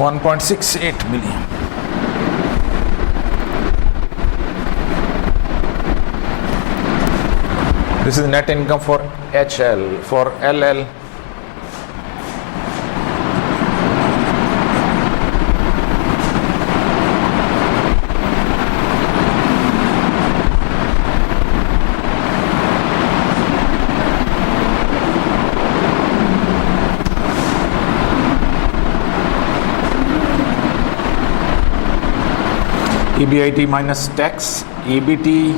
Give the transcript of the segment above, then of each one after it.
1.68 million. This is net income for HL. For LL, EBIT minus tax, EBIT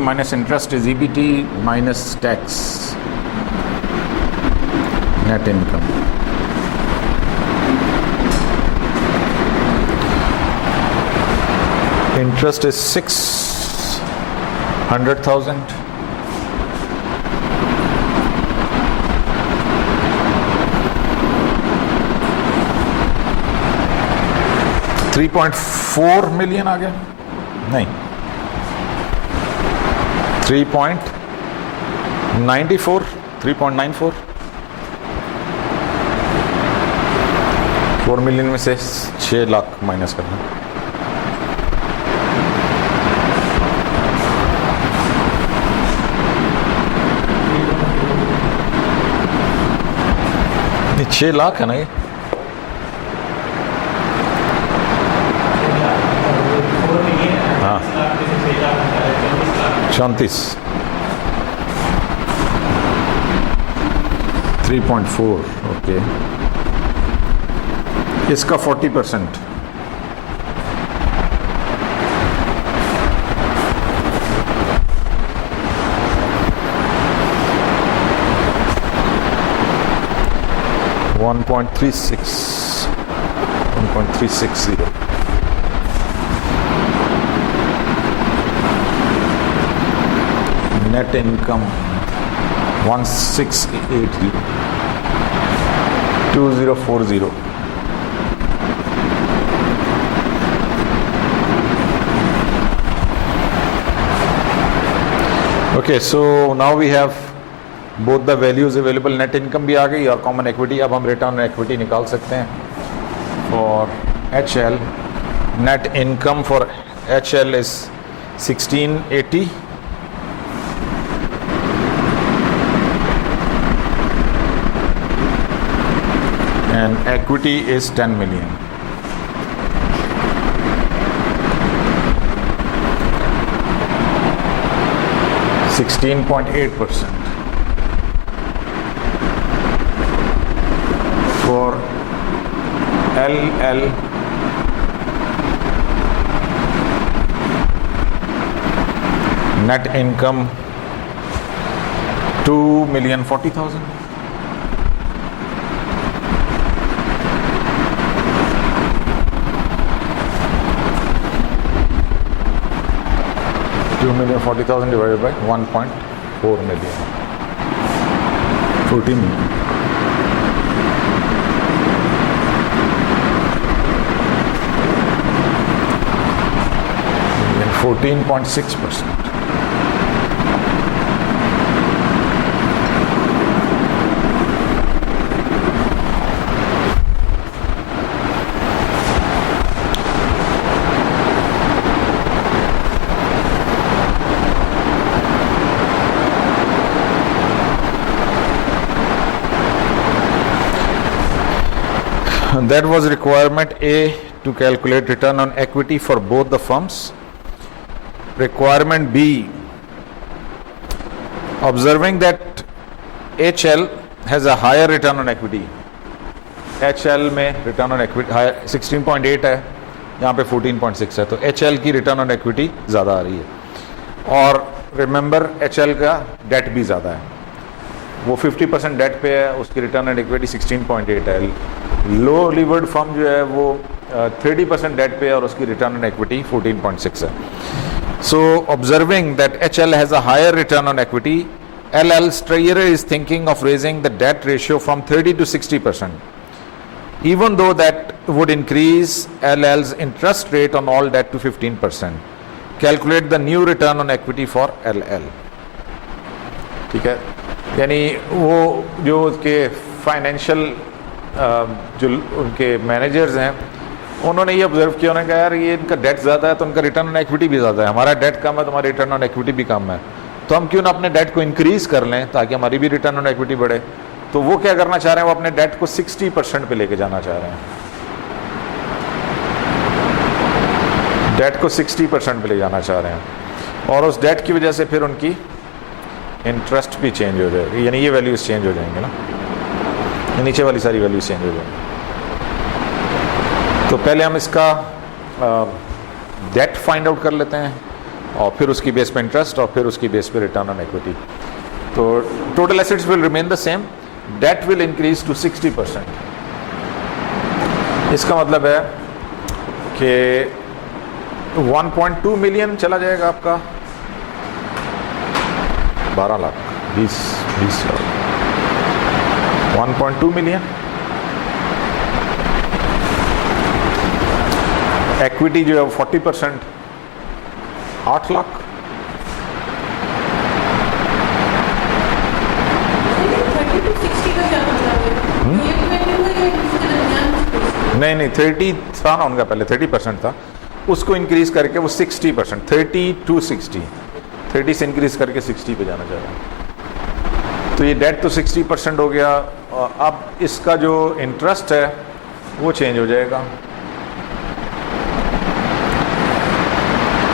minus interest is EBT minus tax, net income. Interest is 600,000. $3.4 million आ गया नहीं 3.94 4 million में से 6 lakh minus करना ये 6 लाख है ना ये हाँ 34 3.4 ओके इसका 40% $1.360 net income 1680 2040 okay so now we have both the values available net income भी आ गई और common equity अब हम return on equity निकाल सकते हैं for HL net income for HL is 1680 and equity is 10 million. (16.8%) for LL net income 2,040,000. $2,040,000 divided by 1.4 million. 14 million. And 14.6%. That was requirement A to calculate return on equity for both the firms. Requirement B, observing that HL has a higher return on equity. HL में return on equity 16.8 है, यहाँ पे 14.6 है, तो HL की return on equity ज़्यादा आ रही है. और remember HL का debt भी ज़्यादा है, वो 50% डेट पे है, उसकी रिटर्न ऑन इक्विटी 16.8 है. लो लीवर्ड फर्म जो है वो 30% डेट पे है और उसकी रिटर्न ऑन इक्विटी 14.6 है. So observing that HL has a higher return on equity, LL Strayer is thinking of raising the debt ratio from 30 to 60%. Even though that would increase LL's interest rate on all debt to 15%. Calculate the new return on equity for LL. ठीक है, यानी वो जो उसके financial जो उनके managers हैं उन्होंने ये ऑब्जर्व किया, उन्होंने कहा यार ये इनका डेट ज़्यादा है तो उनका रिटर्न ऑन इक्विटी भी ज़्यादा है, हमारा डेट कम है तो हमारा रिटर्न ऑन इक्विटी भी कम है, तो हम क्यों ना अपने डेट को इंक्रीज़ कर लें ताकि हमारी भी रिटर्न ऑन इक्विटी बढ़े। तो वो क्या करना चाह रहे हैं, वो अपने डेट को 60% पे लेके जाना चाह रहे हैं, डेट को 60% पे ले जाना चाह रहे हैं, और उस डेट की वजह से फिर उनकी इंटरेस्ट भी चेंज हो जाएगी, यानी ये वैल्यूज़ चेंज हो जाएंगे ना, नीचे वाली सारी वैल्यूज़ चेंज हो जाएंगी। तो पहले हम इसका डेट फाइंड आउट कर लेते हैं और फिर उसकी बेस पे इंटरेस्ट और फिर उसकी बेस पे रिटर्न ऑन इक्विटी। तो total assets will remain the same, debt will increase to 60%। इसका मतलब है कि 1.2 मिलियन चला जाएगा आपका 12 लाख 20 लाख 1.2 मिलियन। इक्विटी जो है 40% 8 लाख। नहीं 30 था ना उनका, पहले 30% था, उसको इंक्रीज करके वो 60%, 30 to 60, 30 से इंक्रीज करके 60 पे जाना चाह रहा है। तो ये डेट तो 60% हो गया, और अब इसका जो इंटरेस्ट है वो चेंज हो जाएगा।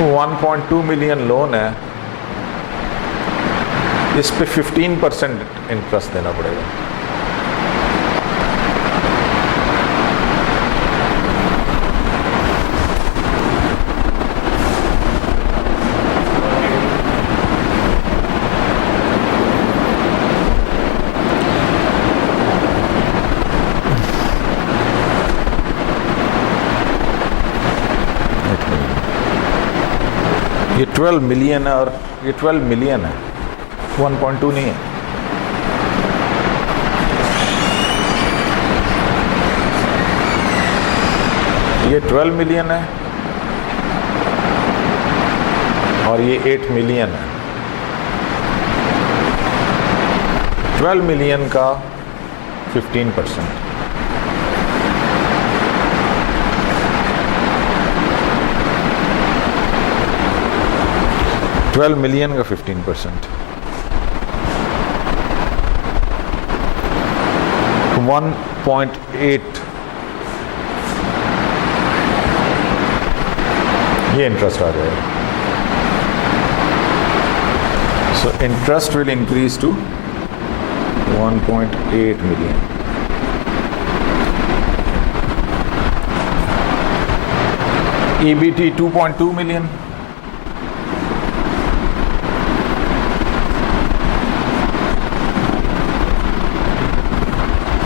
1.2 मिलियन लोन है, इस पे 15% इंटरेस्ट देना पड़ेगा। ये 12 मिलियन है, और ये 12 मिलियन है, 1.2 नहीं है। ये 12 मिलियन है और ये 8 मिलियन है। 12 मिलियन का 15%, $12 मिलियन का 15%, 1.8 ये इंटरेस्ट आ जाएगा। So interest will increase to 1.8 million. EBT 2.2 million.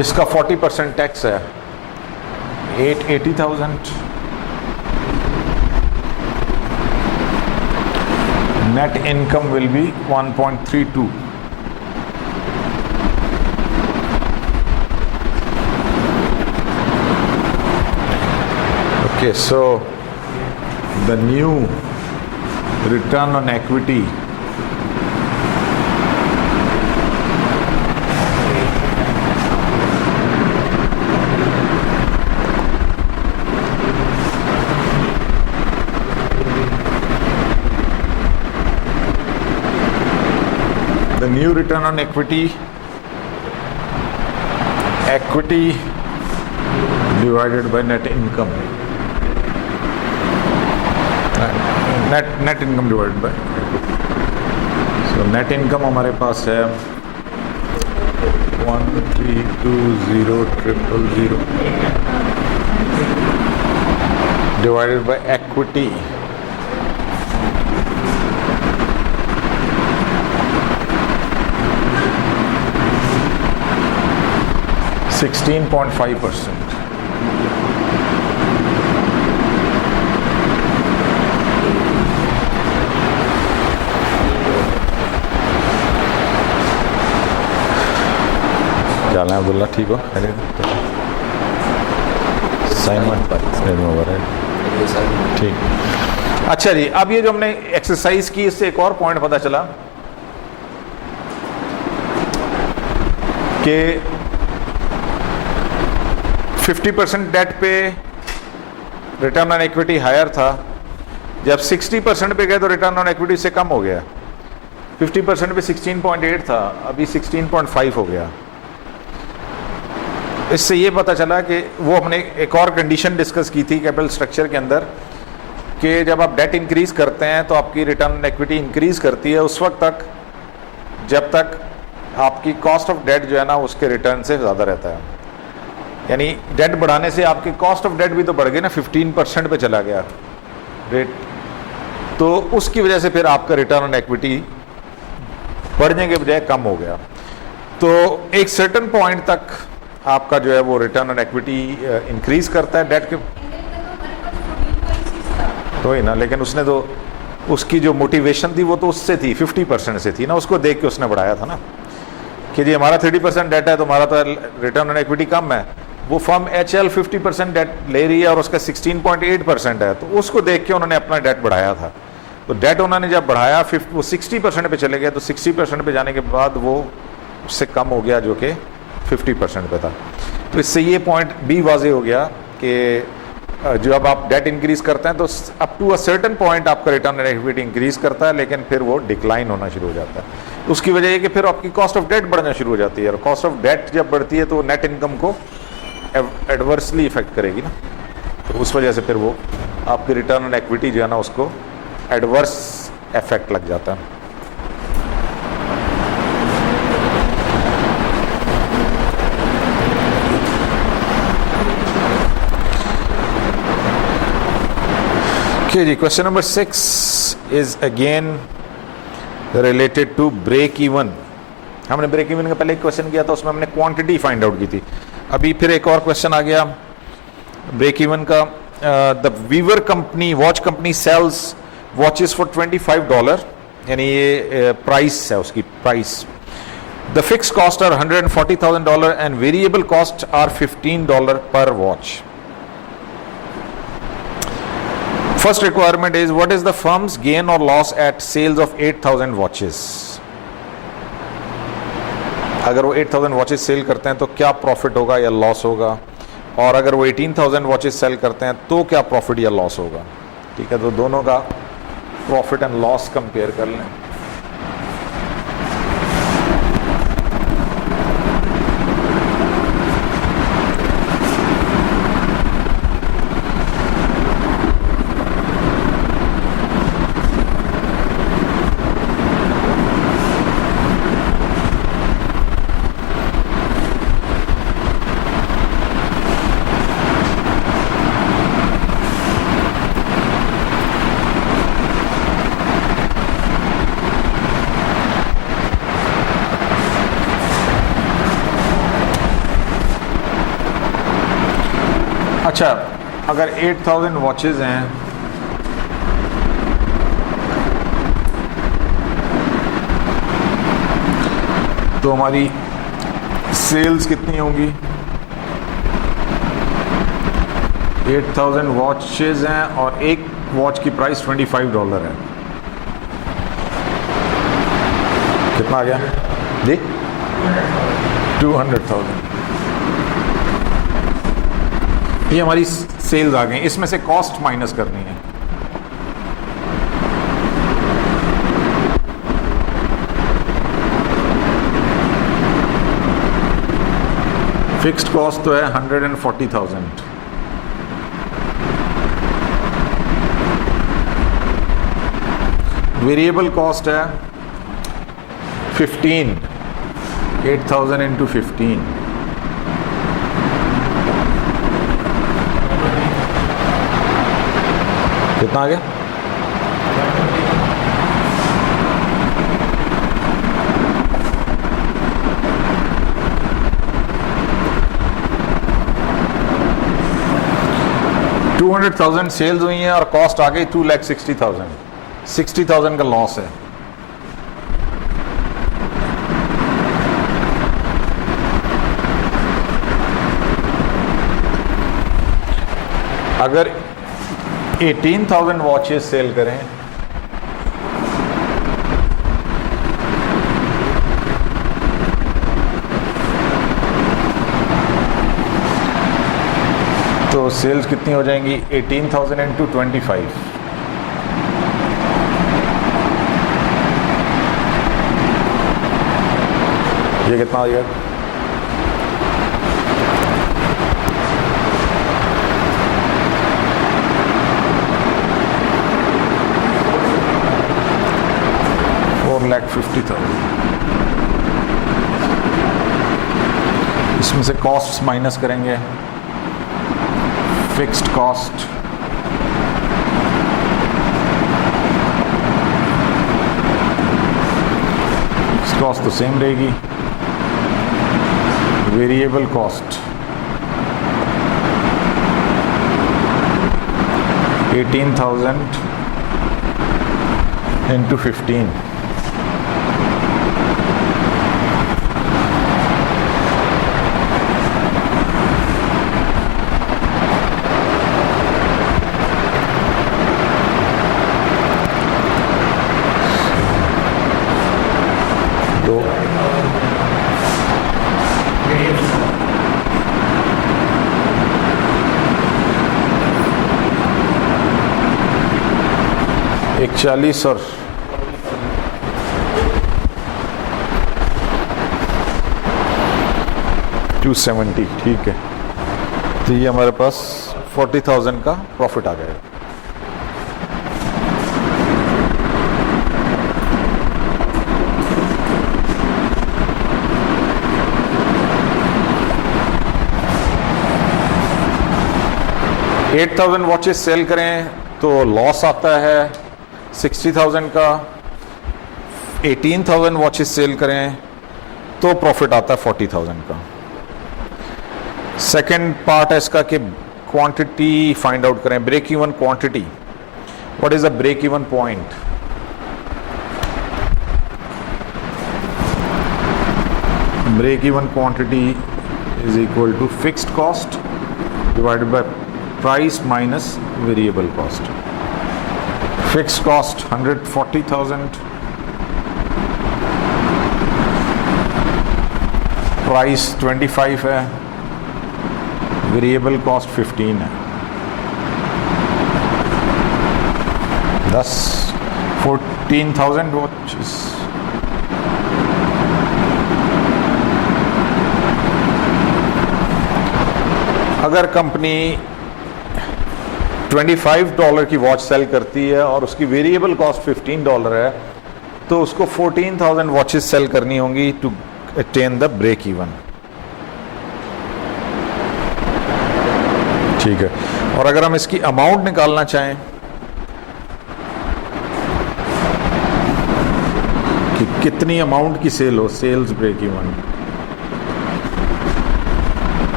इसका 40% टैक्स है, 880,000। Net income will be 1.32। Okay, so the new return on equity return on equity divided by net income, net income divided by equity. So net income हमारे पास है 1320000 divided by equity 16.5%. क्या नाम अब्दुल्ला, ठीक हो? ठीक। अच्छा जी, अब ये जो हमने एक्सरसाइज की, इससे एक और पॉइंट पता चला कि 50% डेट पे रिटर्न ऑन इक्विटी हायर था, जब 60% पे गए तो रिटर्न ऑन इक्विटी से कम हो गया। 50% पे 16.8 था, अभी 16.5 हो गया। इससे ये पता चला कि वो हमने एक और कंडीशन डिस्कस की थी कैपिटल स्ट्रक्चर के अंदर कि जब आप डेट इंक्रीज करते हैं तो आपकी रिटर्न ऑन इक्विटी इंक्रीज करती है उस वक्त तक जब तक आपकी कॉस्ट ऑफ डेट जो है ना उसके रिटर्न से ज़्यादा रहता है। यानी डेट बढ़ाने से आपकी कॉस्ट ऑफ डेट भी तो बढ़ गई ना, 15% पे चला गया रेट, तो उसकी वजह से फिर आपका रिटर्न ऑन इक्विटी बढ़ने के बजाय कम हो गया। तो एक सर्टेन पॉइंट तक आपका जो है वो रिटर्न ऑन इक्विटी इंक्रीज करता है डेट के, तो ही ना, लेकिन उसने तो उसकी जो मोटिवेशन थी वो तो उससे थी, 50% से थी ना, उसको देख के उसने बढ़ाया था ना कि जी हमारा 30% डेट है तो हमारा तो रिटर्न ऑन इक्विटी कम है। वो फर्म HL 50% डेट ले रही है और उसका 16.8% है, तो उसको देख के उन्होंने अपना डेट बढ़ाया था। तो डेट उन्होंने जब बढ़ाया वो 60% पे चले गए, तो 60% पे जाने के बाद वो उससे कम हो गया जो कि 50% पे था। तो इससे ये पॉइंट भी वाज़ेह हो गया कि जब आप डेट इंक्रीज करते हैं तो up to a certain point आपका रिटर्न ऑन इक्विटी इंक्रीज करता है, लेकिन फिर वो डिक्लाइन होना शुरू हो जाता है। उसकी वजह ये कि फिर आपकी कॉस्ट ऑफ डेट बढ़ना शुरू हो जाती है, और कॉस्ट ऑफ डेट जब बढ़ती है तो नेट इनकम को एडवर्सली इफेक्ट करेगी ना, तो उस वजह से फिर वो आपकी रिटर्न ऑन इक्विटी जो है ना उसको एडवर्स इफेक्ट लग जाता है। Okay, जी, question number 6 is again related to break even. हमने ब्रेक इवन का पहले एक क्वेश्चन किया था, उसमें हमने क्वांटिटी फाइंड आउट की थी। अभी फिर एक और क्वेश्चन आ गया ब्रेक इवन का। The weaver company, watch company sells watches for $25, यानी ये प्राइस है उसकी price. The fix cost are $140,000 and variable cost are $15 per watch. First requirement is what is the firm's gain or loss at sales of 8,000 watches? अगर वो 8,000 watches cell करते हैं तो क्या प्रॉफिट होगा या लॉस होगा, और अगर वो 18,000 वॉचेस सेल करते हैं तो क्या प्रॉफिट या लॉस होगा। ठीक है, तो दोनों का प्रॉफिट एंड लॉस कंपेयर कर लें। अच्छा, अगर 8,000 वॉचेस हैं तो हमारी सेल्स कितनी होंगी। 8,000 वॉचेस हैं और एक वॉच की प्राइस $25 है। कितना आ गया जी? 200,000। ये हमारी सेल्स आ गई, इसमें से कॉस्ट माइनस करनी है। फिक्स्ड कॉस्ट तो है 140,000। वेरिएबल कॉस्ट है 15, 8,000 इंटू 15, कितना आ गया? $200,000 सेल्स हुई हैं और कॉस्ट आ गई 2,60,000। 60,000 का लॉस है। अगर 18,000 वॉचेस सेल करें सेल्स कितनी हो जाएंगी 18,000 इंटू 25, ये कितना आ गया? $4,50,000। इसमें से कॉस्ट माइनस करेंगे, फिक्स्ड कॉस्ट तो सेम रहेगी, वेरिएबल कॉस्ट 18,000 इंटू 15, एक 40 और 270, ठीक है। तो ये हमारे पास 40,000 का प्रॉफिट आ गया। $8,000 वॉचेस सेल करें तो लॉस आता है 60,000 का। 18,000 वॉचेस सेल करें तो प्रॉफिट आता है 40,000 का। सेकंड पार्ट है इसका कि क्वांटिटी फाइंड आउट करें, break even quantity. What is the break even point? Break even quantity is equal to fixed cost divided by price minus variable cost. Fixed cost 140,000, price 25 है, variable cost 15 है। 14,000 watches. अगर company $25 की watch cell करती है और उसकी variable cost $15 है, तो उसको 14,000 वॉचेस सेल करनी होंगी to attain the break even. ठीक है। और अगर हम इसकी अमाउंट निकालना चाहें कि कितनी अमाउंट की सेल हो, sales break even,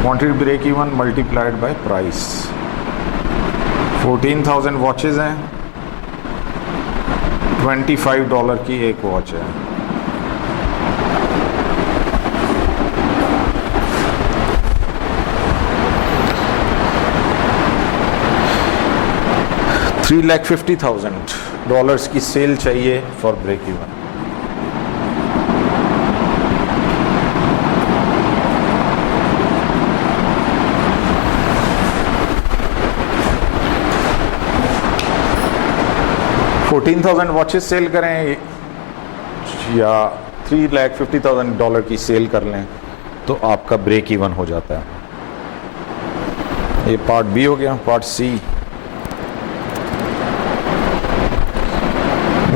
quantity break even multiplied by price. 14,000 watches हैं, $25 की एक वॉच है। $3,50,000 की सेल चाहिए for break even. $14,000 watches sale करें या $3,50,000 की सेल कर लें तो आपका ब्रेक इवन हो जाता है। ये पार्ट बी हो गया। Part C,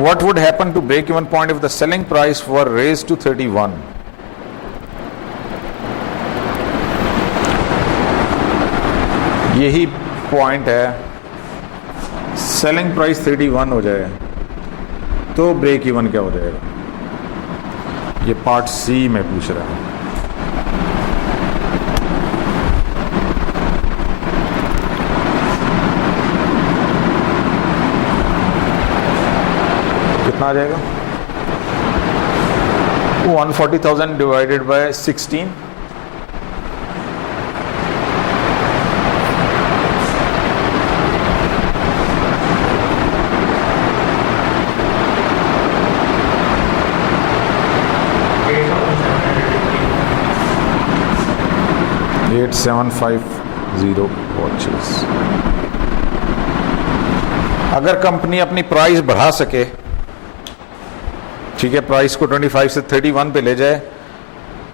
what would happen to break even point if the selling price were raised to 31? यही पॉइंट है, सेलिंग प्राइस 31 हो जाए तो ब्रेक इवन क्या हो जाएगा? ये पार्ट सी में पूछ रहा है। कितना आ जाएगा? 140,000 डिवाइडेड बाय 16, 8750 वॉचेस। अगर कंपनी अपनी प्राइस बढ़ा सके, ठीक है, प्राइस को 25 से 31 पे ले जाए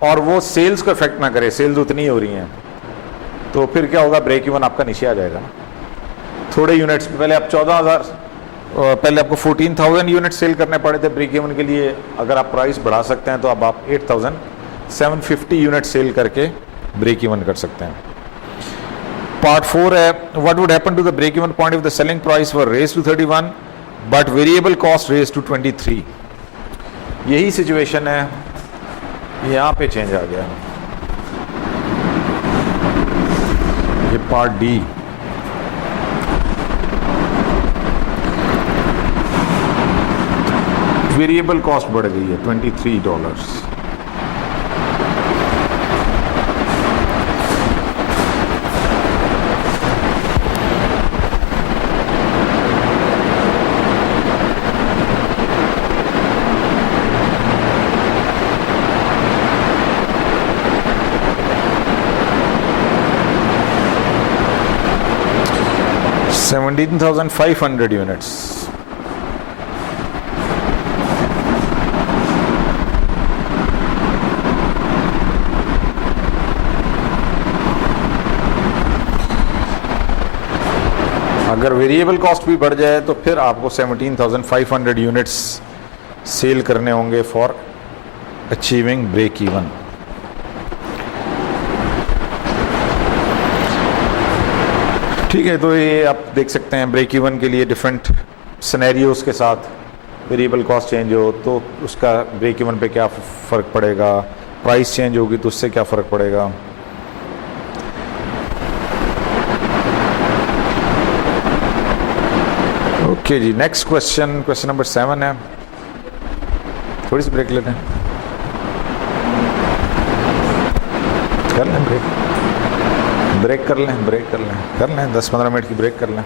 और वो सेल्स को इफेक्ट ना करे, सेल्स उतनी ही हो रही हैं, तो फिर क्या होगा, ब्रेक इवन आपका नीचे आ जाएगा। थोड़े यूनिट्स पहले आप 14,000, पहले आपको 14,000 यूनिट सेल करने पड़े थे ब्रेक इवन के लिए। अगर आप प्राइस बढ़ा सकते हैं तो अब आप 8,750 यूनिट सेल करके ब्रेक इवन कर सकते हैं। पार्ट 4 है, what would happen to the break even point if the selling price were raise to 31 but variable cost raise to 23। यही सिचुएशन है, यहां पे चेंज आ गया। ये पार्ट डी, वेरिएबल कॉस्ट बढ़ गई है $23। $17,500 यूनिट्स। अगर वेरिएबल कॉस्ट भी बढ़ जाए तो फिर आपको 17,500 यूनिट्स सेल करने होंगे फॉर अचीविंग ब्रेक इवन। ठीक है, तो ये आप देख सकते हैं ब्रेक इवन के लिए डिफरेंट सिनेरियोज के साथ वेरिएबल कॉस्ट चेंज हो तो उसका ब्रेक इवन पे क्या फ़र्क पड़ेगा, प्राइस चेंज होगी तो उससे क्या फ़र्क पड़ेगा। ओके जी, नेक्स्ट क्वेश्चन, क्वेश्चन नंबर 7 है। थोड़ी सी ब्रेक लेते हैं, कर लें ब्रेक, ब्रेक कर लें 10-15 मिनट की ब्रेक कर लें।